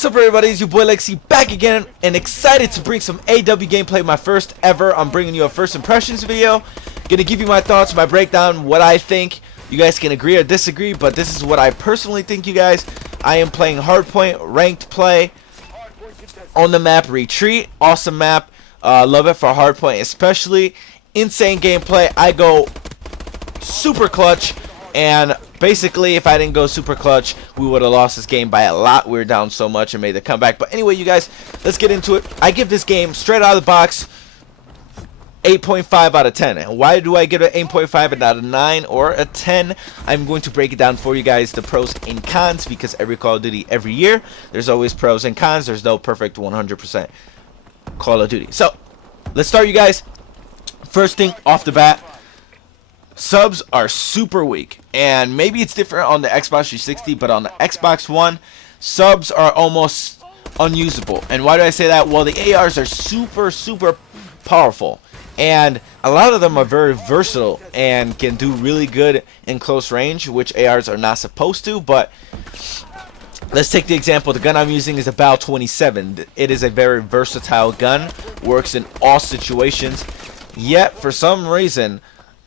What's up, everybody? It's your boy Lexi back again and excited to bring some AW gameplay, my first ever. I'm bringing you a first impressions video. Gonna give you my thoughts, my breakdown, what I think. You guys can agree or disagree, but this is what I personally think, you guys. I am playing Hardpoint ranked play on the map Retreat. Awesome map. Love it for Hardpoint especially. Insane gameplay. I go super clutch, and basically if I didn't go super clutch, we would have lost this game by a lot. We were down so much and made the comeback. But anyway, you guys, let's get into it. I give this game straight out of the box 8.5 out of 10. And why do I give it 8.5 out of 9 or a 10? I'm going to break it down for you guys, the pros and cons, because every Call of Duty every year, there's always pros and cons. There's no perfect 100% Call of Duty. So let's start, you guys. First thing off the bat, subs are super weak, and maybe it's different on the Xbox 360, but on the Xbox One, subs are almost unusable. And why do I say that? Well, the ARs are super powerful, and a lot of them are very versatile and can do really good in close range, which ARs are not supposed to. But let's take the example. The gun I'm using is a BAL 27. It is a very versatile gun, works in all situations, yet for some reason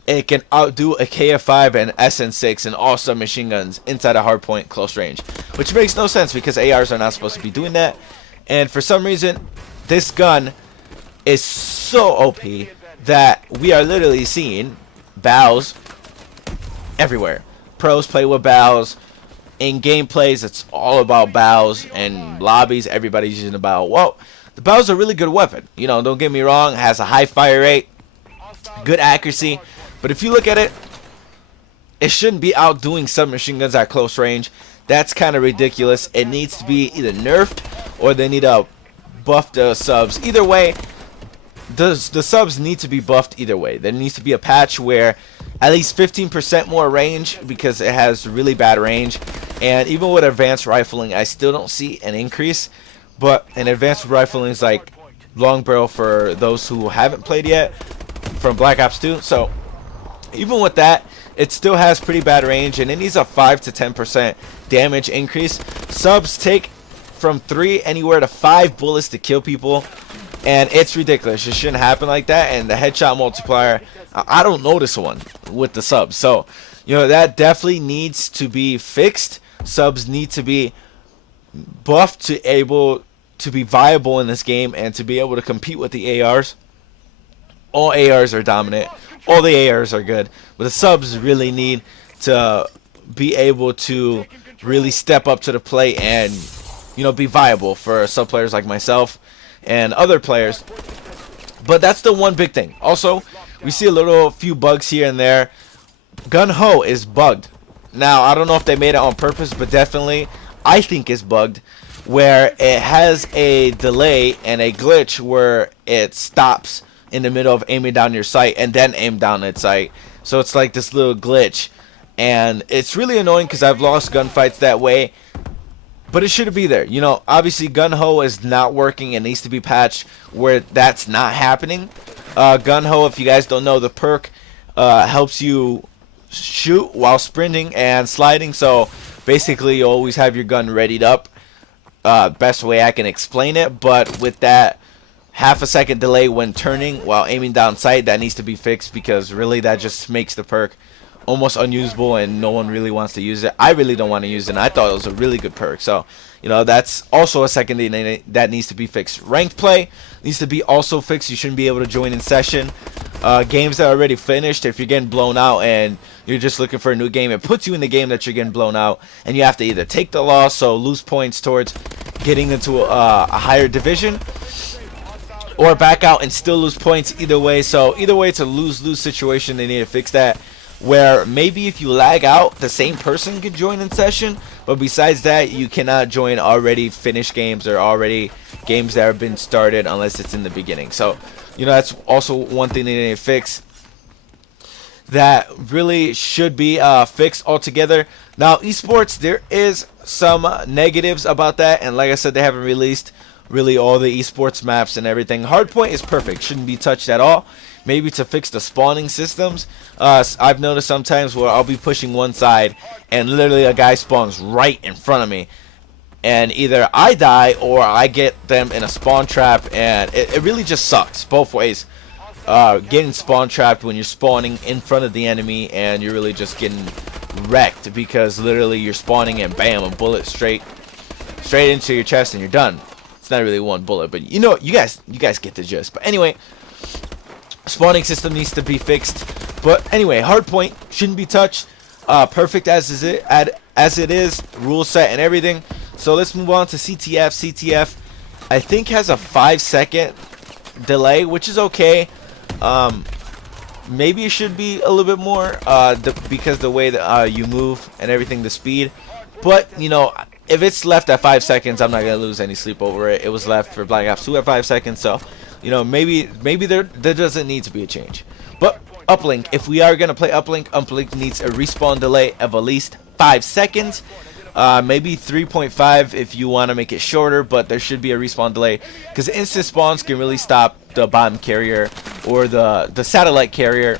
it can outdo a KF5 and SN6 and all submachine guns inside a hardpoint close range, which makes no sense because ARs are not supposed to be doing that. And for some reason, this gun is so OP that we are literally seeing BALs everywhere. Pros play with BALs. In gameplays, it's all about BALs, and lobbies, everybody's using a BAL. Well, the BAL's a really good weapon. You know, don't get me wrong, it has a high fire rate, good accuracy. But if you look at it, it shouldn't be outdoing submachine guns at close range. That's kind of ridiculous. It needs to be either nerfed or they need to buff the subs. Either way, the subs need to be buffed either way. There needs to be a patch where at least 15% more range, because it has really bad range. And even with advanced rifling, I still don't see an increase. But an advanced rifling is like long barrel for those who haven't played yet from Black Ops 2. So even with that, it still has pretty bad range, and it needs a 5 to 10% damage increase. Subs take from 3 anywhere to 5 bullets to kill people, and it's ridiculous. It shouldn't happen like that. And the headshot multiplier, I don't notice one with the subs. So, you know, that definitely needs to be fixed. Subs need to be buffed to able to be viable in this game and to be able to compete with the ARs. All ARs are dominant. All the ARs are good, but the subs really need to be able to really step up to the plate and, you know, be viable for sub players like myself and other players. But that's the one big thing. Also, we see a few bugs here and there. Gun Ho is bugged. Now, I don't know if they made it on purpose, but definitely I think it's bugged, where it has a delay and a glitch where it stops in the middle of aiming down your sight and then aim down its sight. So it's like this little glitch, and it's really annoying because I've lost gunfights that way. But it shouldn't be there. You know, obviously Gun Ho is not working. It needs to be patched where that's not happening. Gun Ho, if you guys don't know, the perk helps you shoot while sprinting and sliding. So basically you always have your gun readied up. Best way I can explain it. But with that half a second delay when turning while aiming down sight, that needs to be fixed, because really that just makes the perk almost unusable and no one really wants to use it. I really don't want to use it, and I thought it was a really good perk. So, you know, that's also a second thing that needs to be fixed. Ranked play needs to be also fixed. You shouldn't be able to join in session. Games that are already finished, if you're getting blown out and you're just looking for a new game, it puts you in the game that you're getting blown out, and you have to either take the loss, so lose points towards getting into a higher division, or back out and still lose points. Either way, so either way, it's a lose-lose situation. They need to fix that, where maybe if you lag out, the same person can join in session, but besides that, you cannot join already finished games or already games that have been started unless it's in the beginning. So, you know, that's also one thing they need to fix that really should be fixed altogether. Now, esports, there is some negatives about that, and like I said, they haven't released really all the esports maps and everything. Hardpoint is perfect, shouldn't be touched at all. Maybe to fix the spawning systems. I've noticed sometimes where I'll be pushing one side and literally a guy spawns right in front of me, and either I die or I get them in a spawn trap, and it really just sucks both ways. Getting spawn trapped when you're spawning in front of the enemy and you're really just getting wrecked because literally you're spawning and bam, a bullet straight into your chest and you're done. It's not really one bullet, but you know, you guys get the gist. But anyway, spawning system needs to be fixed. But anyway, hardpoint shouldn't be touched. Perfect as it is, rule set and everything. So let's move on to CTF. CTF, I think, has a 5-second delay, which is okay. Maybe it should be a little bit more because the way that you move and everything, the speed. But you know, if it's left at 5 seconds, I'm not gonna lose any sleep over it. It was left for Black Ops 2 at 5 seconds, so you know, maybe there doesn't need to be a change. But uplink, if we are gonna play uplink needs a respawn delay of at least 5 seconds. Maybe 3.5 if you want to make it shorter, but there should be a respawn delay because instant spawns can really stop the bomb carrier or the satellite carrier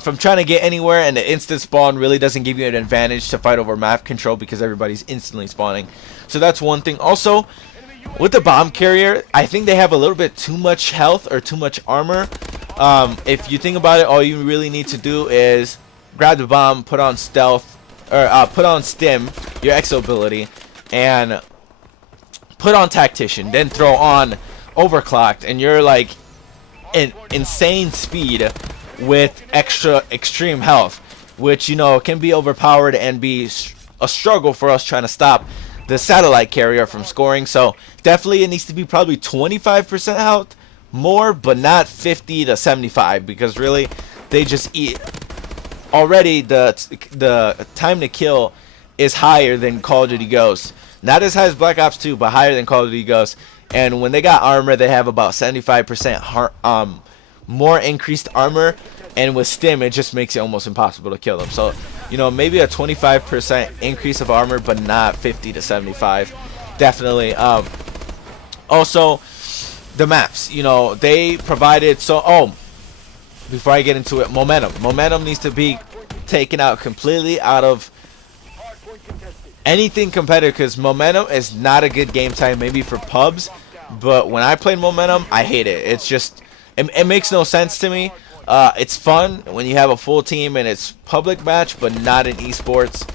from trying to get anywhere, and the instant spawn really doesn't give you an advantage to fight over map control because everybody's instantly spawning. So that's one thing. Also, with the bomb carrier, I think they have a little bit too much health or too much armor. If you think about it, all you really need to do is grab the bomb, put on stealth, or put on stim, your exo ability, and put on tactician, then throw on overclocked, and you're like in insane speed with extra extreme health, which, you know, can be overpowered and be a struggle for us trying to stop the satellite carrier from scoring. So definitely it needs to be probably 25% health more, but not 50 to 75, because really they just eat. Already the time to kill is higher than Call of Duty Ghosts. Not as high as Black Ops 2, but higher than Call of Duty Ghosts. And when they got armor, they have about 75% more increased armor. And with stim, it just makes it almost impossible to kill them. So, you know, maybe a 25% increase of armor, but not 50 to 75. Definitely. Also, the maps. You know, they provided before I get into it, momentum needs to be taken out completely out of anything competitive, because momentum is not a good game type, maybe for pubs, but when I play momentum, I hate it. It's just it makes no sense to me. It's fun when you have a full team and it's public match, but not in esports,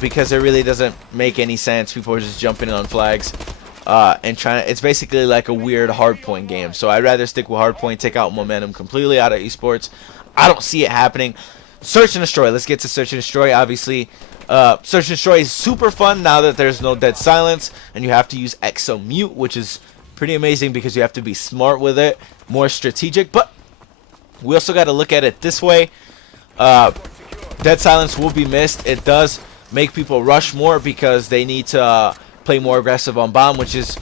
because it really doesn't make any sense. People are just jumping on flags and trying to, it's basically like a weird hardpoint game. So I'd rather stick with hardpoint, take out momentum completely out of esports. I don't see it happening. Search and destroy. Let's get to search and destroy. Obviously, search and destroy is super fun now that there's no dead silence and you have to use exo mute, which is pretty amazing because you have to be smart with it, more strategic. But we also got to look at it this way. Dead silence will be missed. It does make people rush more because they need to play more aggressive on bomb, which is,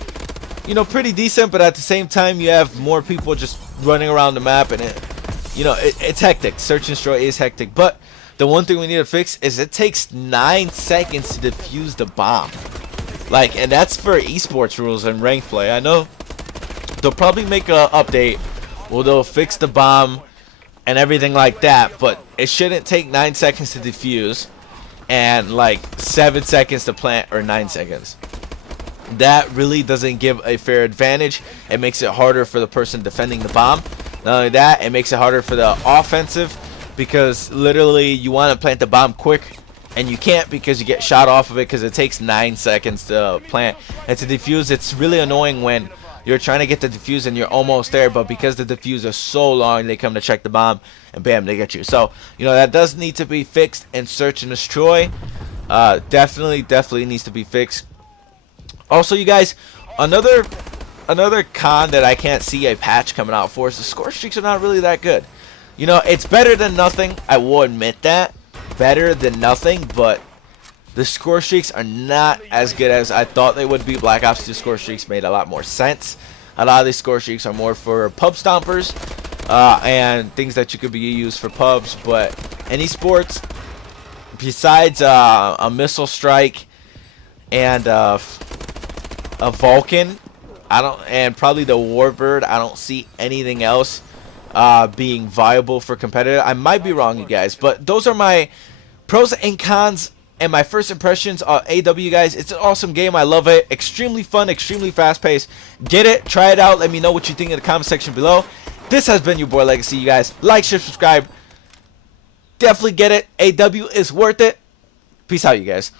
you know, pretty decent, but at the same time you have more people just running around the map, and it's hectic. Search and destroy is hectic. But the one thing we need to fix is it takes 9 seconds to defuse the bomb. And that's for esports rules and ranked play. I know they'll probably make a update where they'll fix the bomb and everything like that, but it shouldn't take 9 seconds to defuse and 7 seconds to plant, or 9 seconds. That really doesn't give a fair advantage. It makes it harder for the person defending the bomb. Not only that, it makes it harder for the offensive, because literally you want to plant the bomb quick and you can't because you get shot off of it, because it takes 9 seconds to plant and to defuse. It's really annoying when you're trying to get the defuse and you're almost there, but because the defuse is so long, they come to check the bomb and bam, they get you. So, you know, that does need to be fixed in search and destroy. Definitely needs to be fixed. Also, you guys, another con that I can't see a patch coming out for is the score streaks are not really that good. You know, it's better than nothing. I will admit that. Better than nothing, but the score streaks are not as good as I thought they would be. Black Ops 2 score streaks made a lot more sense. A lot of these score streaks are more for pub stompers and things that you could be used for pubs. But in esports, besides a missile strike and a Vulcan, and probably the Warbird, I don't see anything else being viable for competitive. I might be wrong, you guys, but those are my pros and cons And my first impressions on AW, guys, it's an awesome game. I love it. Extremely fun, extremely fast-paced. Get it, try it out. Let me know what you think in the comment section below. This has been your boy Legacy, you guys. Like, share, subscribe. Definitely get it. AW is worth it. Peace out, you guys.